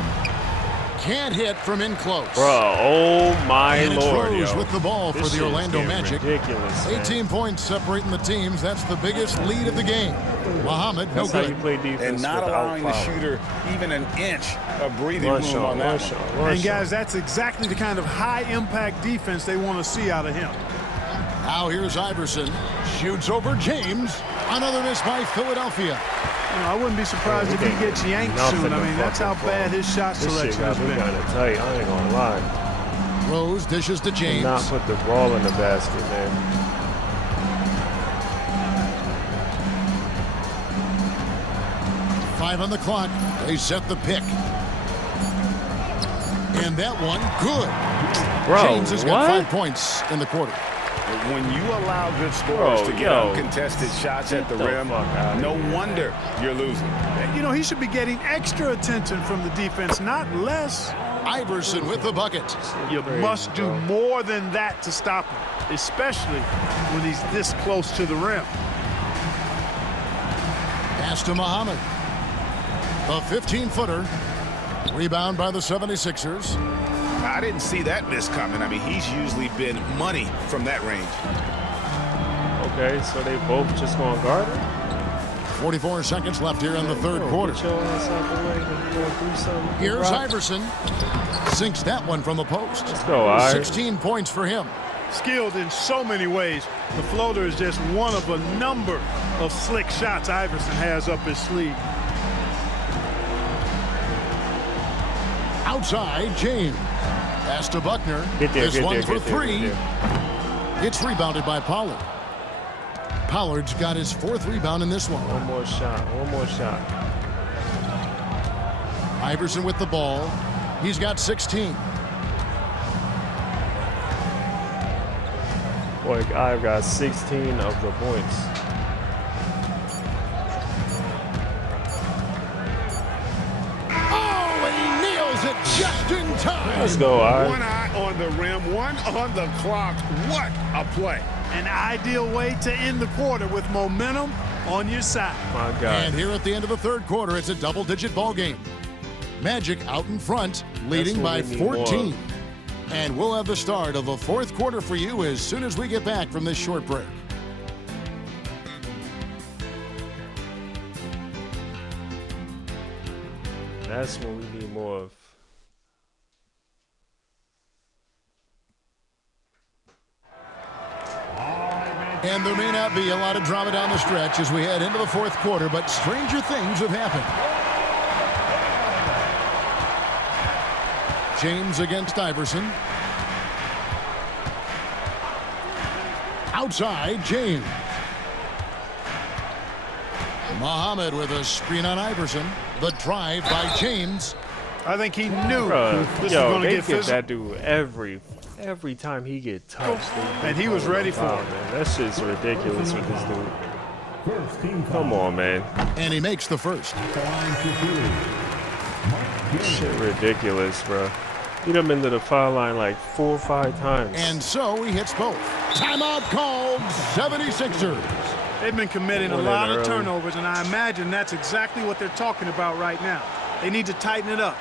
Can't hit from in close. Bro, oh my And it's Lord, Rose yo. with the ball for This the shit is Orlando getting Magic. ridiculous, man. 18 points separating the teams. That's the biggest lead of the game. Muhammad, no That's how you good. play defense And not without allowing the foul. shooter even an inch of breathing One room shot, on that one one. shot, one And shot. guys, that's exactly the kind of high-impact defense they want to see out of him. Now here's Iverson. Shoots over James. Another miss by Philadelphia. You know, I wouldn't be surprised if he gets yanked Nothing soon. I to mean, that's how fucking bad his shot This shit selection has got me been. kind of tight. I ain't gonna lie. Rose dishes to James. Not put the ball in the basket, man. Five on the clock. They set the pick. And that one, good. Bro, James has got what? 5 points in the quarter. When you allow good scorers Bro, to get yo. uncontested shots at the Get the rim, fuck outta no here. wonder you're losing. You know, he should be getting extra attention from the defense, not less. Iverson with the bucket. You Crazy, must do bro. more than that to stop him, especially when he's this close to the rim. Pass to Muhammad. A 15-footer. Rebound by the 76ers. I didn't see that miss coming. I mean, he's usually been money from that range. Okay, so they both just gonna guard it? 44 seconds left here in the third quarter. Get your ass out the way. We're gonna do something. Here's Rock. Iverson. Sinks that one from the post. Let's go, Ives. 16 points for him. Skilled in so many ways. The floater is just one of a number of slick shots Iverson has up his sleeve. Outside, James. Pass to Buckner. Get there, This get one's there, for get there, 3. get there. It's rebounded by Pollard. Pollard's got his 4th rebound in this one. One more shot. One more shot. Iverson with the ball. He's got 16. Boy, I've got 16 of the points. Oh, and he nails it just in time. Let's go, Ives. One eye on the rim, one on the clock. What a play. An ideal way to end the quarter with momentum on your side. My God. And here at the end of the third quarter, it's a double-digit ball game. Magic out in front, leading by 14. And we'll have the start of the fourth quarter for you as soon as we get back from this short break. That's what we need more of. And there may not be a lot of drama down the stretch as we head into the fourth quarter, but stranger things have happened. James against Iverson. Outside, James. Muhammad with a screen on Iverson. The drive by James. I think he knew this was going to get physical. That dude every time he get touched. And he was ready for it. Man, that's just ridiculous with this dude. Come on, man. And he makes the first. Shit ridiculous, bro. Beat him into the foul line like 4 or 5 times. And so he hits both. Timeout called, 76ers. They've been committing a lot of turnovers, and I imagine that's exactly what they're talking about right now. They need to tighten it up.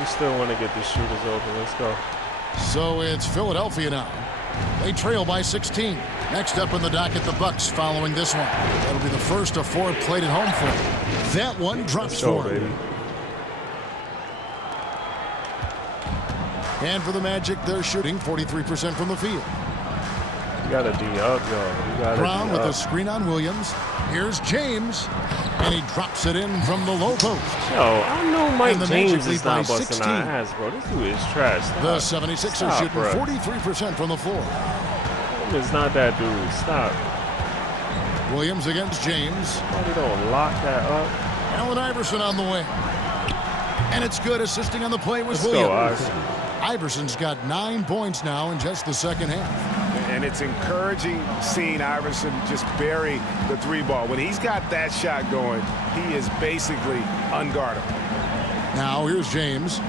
We still want to get the shooters open. Let's go. So it's Philadelphia now. They trail by 16. Next up in the docket, the Bucks following this one. That'll be the first of 4 played at home for them. That one drops for him. And for the Magic, they're shooting 43% from the field. You got to D up, yo. Brown with a screen on Williams. Here's James. And he drops it in from the low post. Yo, I know Mike James is not busting our ass, bro. This dude is trash. Stop. The 76ers shooting 43% from the floor. It's not that dude. Stop. Williams against James. Why they don't lock that up? Allen Iverson on the wing. And it's good. Assisting on the play was Williams. Iverson's got 9 points now in just the second half. And it's encouraging seeing Iverson just bury the 3-ball. When he's got that shot going, he is basically unguardable. Now here's James.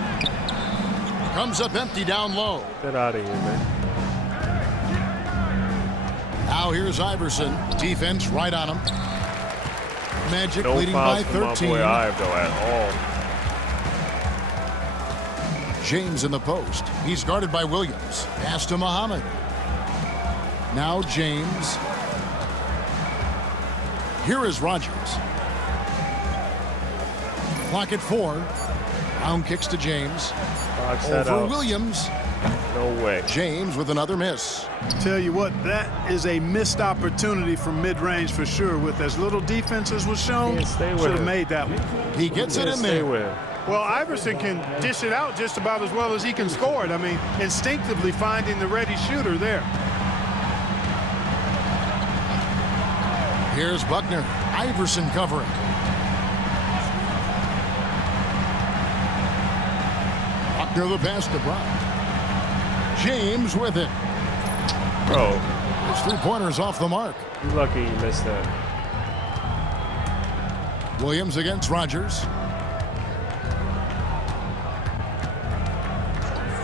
Comes up empty down low. Get out of here, man. Now here's Iverson. Defense right on him. Magic leading by 13. No fouls for my boy Ive, though, at all. James in the post. He's guarded by Williams. Pass to Muhammad. Now James. Here is Rogers. Clock at 4. Brown kicks to James. Over Williams. No way. James with another miss. Tell you what, that is a missed opportunity from mid-range for sure. With as little defense as was shown, should have made that one. He gets it in there. Well, Iverson can dish it out just about as well as he can score it. I mean, instinctively finding the ready shooter there. Here's Buckner. Iverson covering. Buckner the pass to Brown. James with it. Bro. His 3-pointers off the mark. You're lucky you missed that. Williams against Rogers.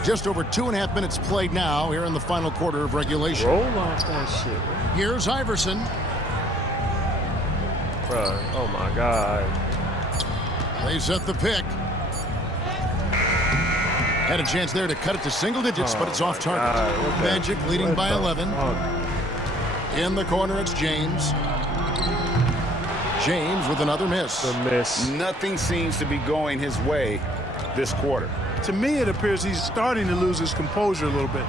Just over 2.5 minutes played now here in the final quarter of regulation. Roll off that shit, bro. Here's Iverson. Bro, oh my God. They set the pick. Had a chance there to cut it to single digits, but it's off target. Magic leading by 11. In the corner, it's James. James with another miss. The miss. Nothing seems to be going his way this quarter. To me, it appears he's starting to lose his composure a little bit.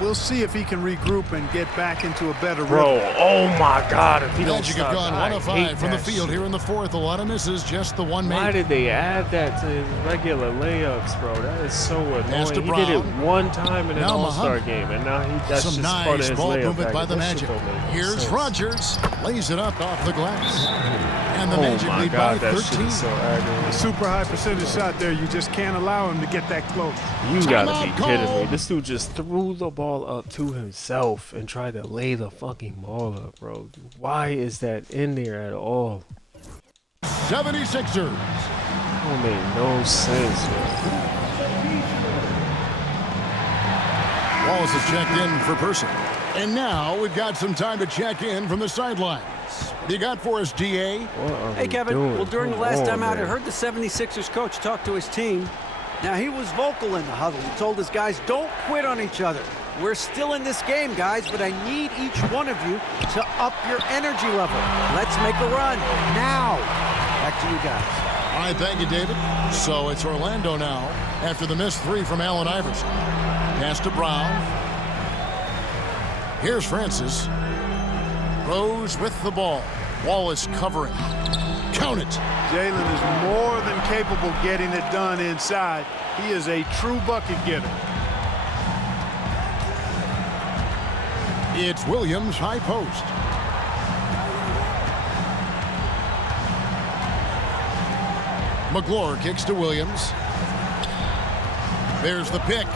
We'll see if he can regroup and get back into a better rhythm. Bro, oh my God. If he don't Magic stop, have gone 1 of 5 from the field here in the fourth. A lot of misses, just the one made. Why did they add that to his regular layups, bro? That is so annoying. He did it one time in an All-Star game, and now that's some just part of nice his ball layup movement by the package. Magic. Here's Rogers. lays it up off the glass. And the Magic lead by 13. So aggravating. A super high percentage shot there. You just can't allow him to get that close. You gotta be kidding me. This dude just threw the ball up to himself and tried to lay the fucking ball up, bro. Why is that in there at all? 76ers. That made no sense, man. Wallace is checked in for Person. And now we've got some time to check in from the sidelines. What do you got for us, DA? Hey, Kevin. Well, during the last time out, I heard the 76ers coach talk to his team. Now, he was vocal in the huddle. He told his guys, don't quit on each other. We're still in this game, guys, but I need each one of you to up your energy level. Let's make a run now. Back to you guys. All right, thank you, David. So it's Orlando now after the missed three from Allen Iverson. Pass to Brown. Here's Francis. Rose with the ball. Wallace covering. Count it. Jalen is more than capable getting it done inside. He is a true bucket getter. It's Williams high post. McGlure kicks to Williams. There's the pick.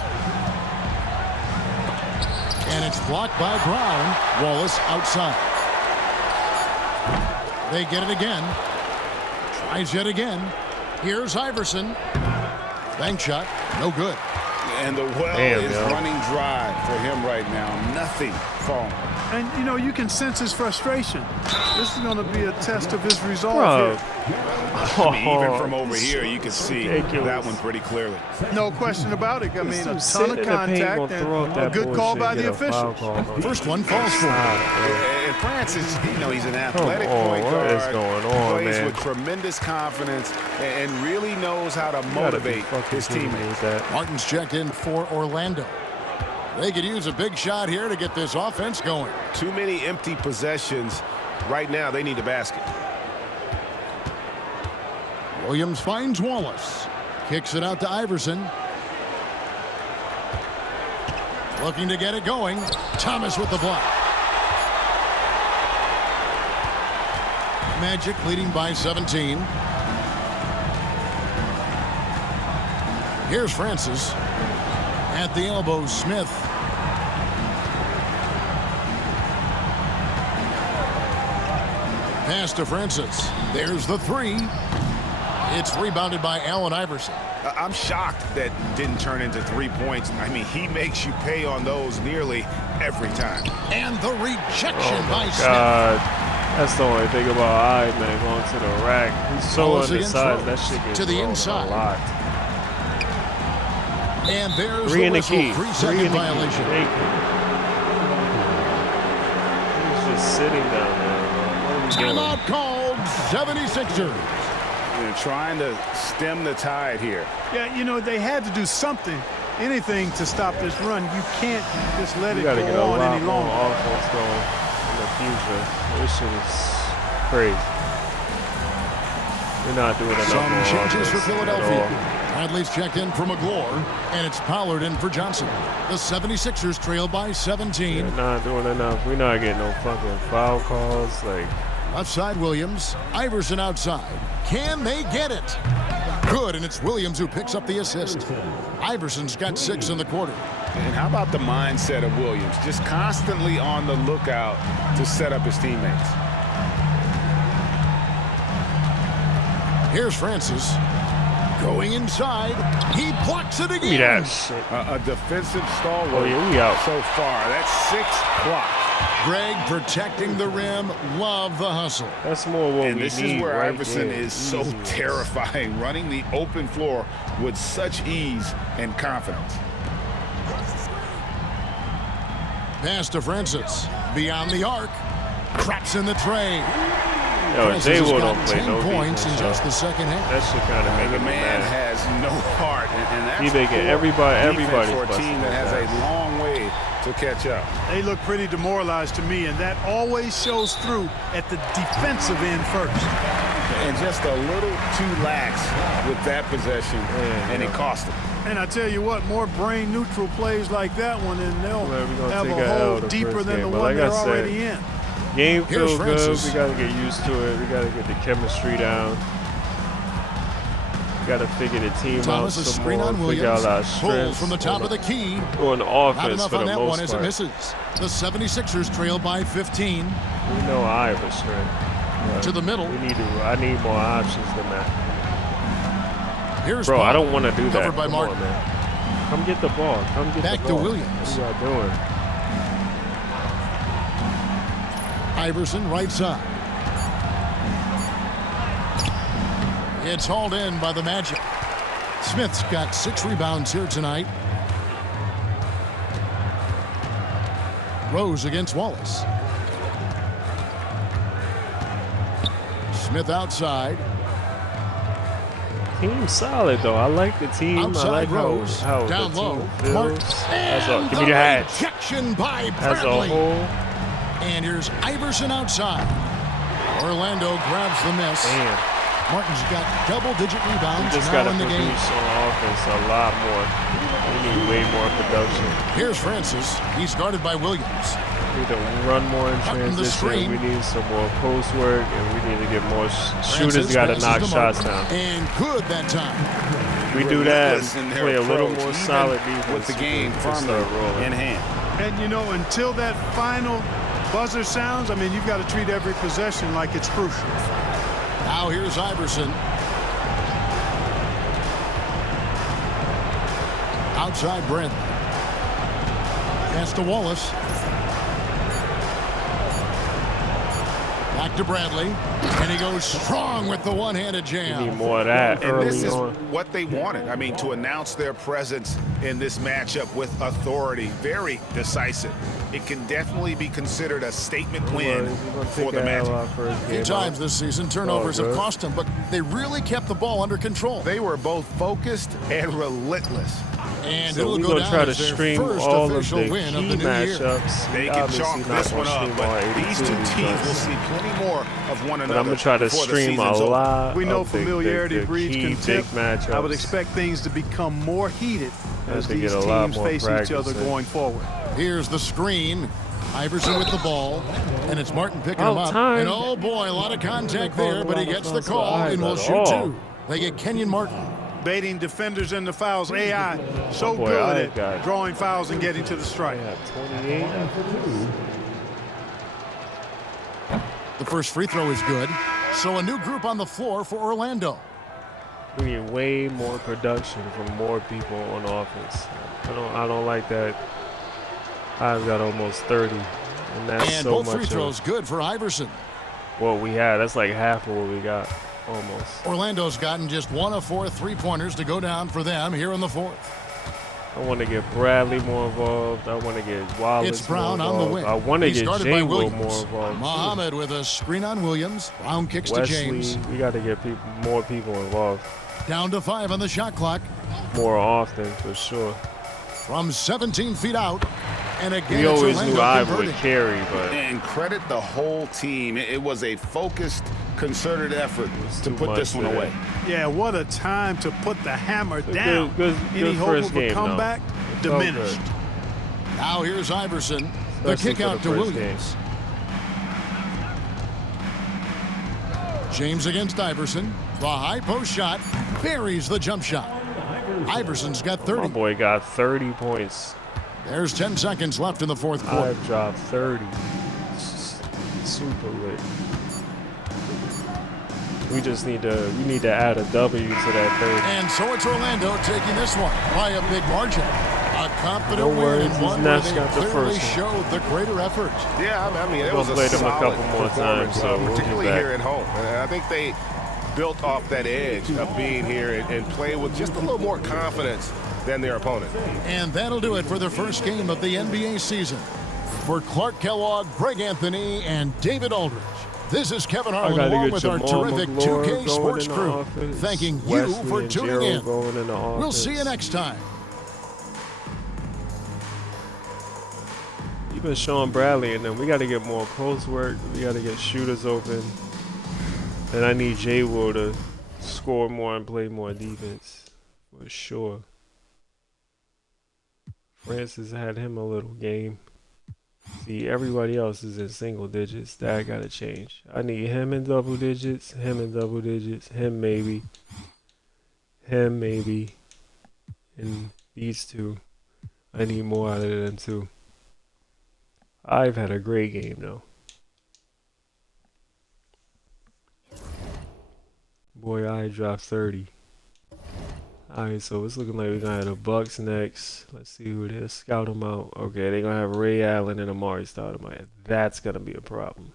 And it's blocked by Brown. Wallace outside. They get it again. Tries yet again. Here's Iverson. Bank shot. No good. And the well is running dry for him right now. Nothing falling. And, you know, you can sense his frustration. This is going to be a test of his resolve here. I mean, even from over here, you can see that one pretty clearly. No question about it. I mean, a ton of contact and a good call by the officials. First one falls for him. And Francis, you know, he's an athletic point guard. What is going on, plays man? with tremendous confidence and really knows how to motivate his teammates. Martin's checked in for Orlando. They could use a big shot here to get this offense going. Too many empty possessions. Right now, they need a basket. Williams finds Wallace. Kicks it out to Iverson. Looking to get it going. Thomas with the block. Magic leading by 17. Here's Francis. At the elbow, Smith. Pass to Francis. There's the three. It's rebounded by Allen Iverson. I'm shocked that didn't turn into 3 points. I mean, he makes you pay on those nearly every time. And the rejection by Smith. That's the only thing about I, man, going to the rack. He's so undersized. That shit gets to the inside. A lot. And there's three the in the whistle. key. 3-second violation. He's just sitting down there. Timeout called. 76ers. They're trying to stem the tide here. Yeah, you know, they had to do something, anything to stop this run. You can't just let it go get a on lot any more longer. offense going in the future. This shit is crazy. We're not doing enough. Some changes for Philadelphia. Bradley's checked in for McGlure, and it's Pollard in for Johnson. The 76ers trail by 17. We're not doing enough. We're not getting no fucking foul calls. Like, left side, Williams. Iverson outside. Can they get it? Good, and it's Williams who picks up the assist. Iverson's got 6 in the quarter. And how about the mindset of Williams? Just constantly on the lookout to set up his teammates. Here's Francis. Going inside. He blocks it again. give me that shit. A defensive stalwart. Oh, yeah, we out. So far, that's 6 blocks. Greg protecting the rim. Love the hustle. That's more what And we this need. is where right Iverson there. is so terrifying, running the open floor with such ease and confidence. Pass to Francis. Beyond the arc. Traps in the tray. Yo, Francis J has Will got don't play 10 no points defense, in just so the second half. that shit kind of The making me man mad. has no heart, and that's He making poor everybody's defense for a busting team that has his a long way to catch up. They look pretty demoralized to me, and that always shows through at the defensive end first. And just a little too lax with that possession, and it cost them. And I tell you what, more brain-neutral plays like that one, and they'll Well, we gonna have take a a L hole the deeper first than game, the but one like I they're said, already in. game feels good. We gotta get used to it. We gotta get the chemistry down. We gotta figure the team out some more. Figure out our strengths from the top of the key. On offense for the most part. As it misses. The 76ers trail by 15. We know I have a strength. To the middle. I need more options than that. Here's Bro, Paul, I don't want to do that. Covered by Martin. On, man. Come get the ball. Come get Back the ball. to Williams. What are y'all doing? Iverson right side. It's hauled in by the Magic. Smith's got 6 rebounds here tonight. Rose against Wallace. Smith outside. Team solid though. I like the team. Outside I like Rose. how down the low. team feels. And give me your hat. Rejection by As a Bradley. whole. And here's Iverson outside. Orlando grabs the miss. Damn. Martin's got double-digit rebounds We just now gotta in the game. produce on offense a lot more. We need way more production. Here's Francis. He's guarded by Williams. We need to run more in Cutting the transition. screen. We need some more post work, and we need to get more shooters. Francis Got to passes knock to shots Martin. down. And good that time. We do that. Relentless in their Play a little approach, more even solid defense with the game to firmly start rolling. in hand. And, you know, until that final buzzer sounds, I mean, you've got to treat every possession like it's crucial. Now here's Iverson. Outside Bradley. Pass to Wallace. Back to Bradley. And he goes strong with the one-handed We jam. need more of that And this early is on. what they wanted. I mean, to announce their presence in this matchup with authority, very decisive. It can definitely be considered a statement win for the Magic. A few times this season, turnovers have cost them, but they really kept the ball under control. They were both focused and relentless. And So it'll we're go going to down try to as their stream first all of the official key win of the new year. matchups. They We can obviously chalk not this gonna one up, stream all but 82 these two teams because- will see plenty more of one But another. I'm going to try to before the stream a season's over. lot We know of the familiarity breeds key contempt. big matchups. I would expect things to become more heated as to these get a lot teams more face each other practice in. going forward. Here's the screen. Iverson with the ball, and it's Martin picking him up. Time. And oh boy, a lot of contact there, but he gets the Outside call and will at shoot all. 2. They get Kenyon Martin. Baiting defenders into fouls. AI so Boy, good I at got- drawing fouls and getting to the strike. Yeah, 28. The first free throw is good. So a new group on the floor for Orlando. We need way more production from more people on offense. I don't like that. I've got almost 30, and that's And so both much free of throws good for Iverson. what we had. That's like half of what we got, almost. Orlando's gotten just 1 of 4 3-pointers to go down for them here in the fourth. I want to get Bradley more involved. I want to get Wallace It's Brown more on the involved. wing. I want to He's get guarded by J-Will Williams. more involved. too. Muhammad with a screen on Williams. Brown kicks to Wesley, James. we got to get more people involved Down to 5 on the shot clock. more often for sure. From 17 feet out. And again, We it's always Orlando knew I converting. would carry, but And credit the whole team. It was a focused, concerted effort to too put this much one for away. Yeah, what a time to put the hammer Good- down. good Any hope first of a game, though. comeback It felt diminished. good. Now here's Iverson. The Especially kick for out the to first Williams. James against Iverson. The high post shot buries the jump shot. Iverson's got My 30. boy got 30 points. There's 10 seconds left in the fourth quarter. I've dropped 30. Super lit. We need to add a W to that 30. And so it's Orlando taking this one by a big margin. A confident No win worries, and he's one where not they got the clearly first one. showed the greater effort. Yeah, I mean, it We'll was a play them a solid couple more performance, times, so we'll be particularly back. here at home. And I think they built off that edge of being here and play with just a little more confidence than their opponent. And that'll do it for the first game of the NBA season. For Clark Kellogg, Greg Anthony, and David Aldridge, this is Kevin Harlan gotta along get with our Jamal terrific McLaurin 2K going Sports in the crew. offense. Thanking Wesley you for and tuning Gerald in. going in the We'll see you offense. next time. You've been showing Bradley, and then we got to get more post work. We got to get shooters open. And I need J-Will to score more and play more defense for sure. Francis had him a little game. See, everybody else is in single digits. That gotta change. I need him in double digits, him in double digits, him maybe, and these two. I need more out of them too. I've had a great game though. Boy, I dropped 30. Alright, so it's looking like we're gonna have the Bucks next. Let's see who it is. Scout them out. Okay, they're gonna have Ray Allen and Amari Stoudemire. That's gonna be a problem.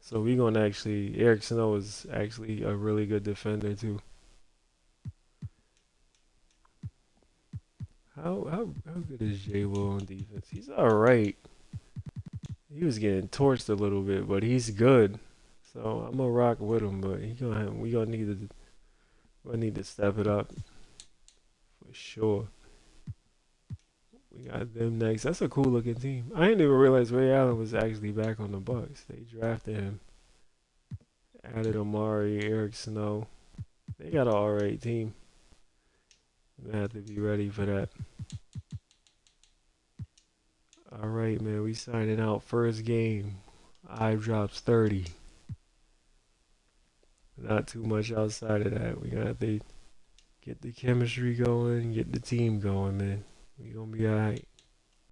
So we're gonna actually, Eric Snow is actually a really good defender too. How good is Jay Will on defense? He's alright. He was getting torched a little bit, but he's good. So I'm gonna rock with him, but we gonna need to step it up for sure. We got them next. That's a cool looking team. I didn't even realize Ray Allen was actually back on the Bucks. They drafted him, added Amari, Eric Snow. They got an alright team. We have to be ready for that. Alright, man, we signing out. First game. I drops 30. Not too much outside of that. We got to get the chemistry going, get the team going, man. We gonna be alright.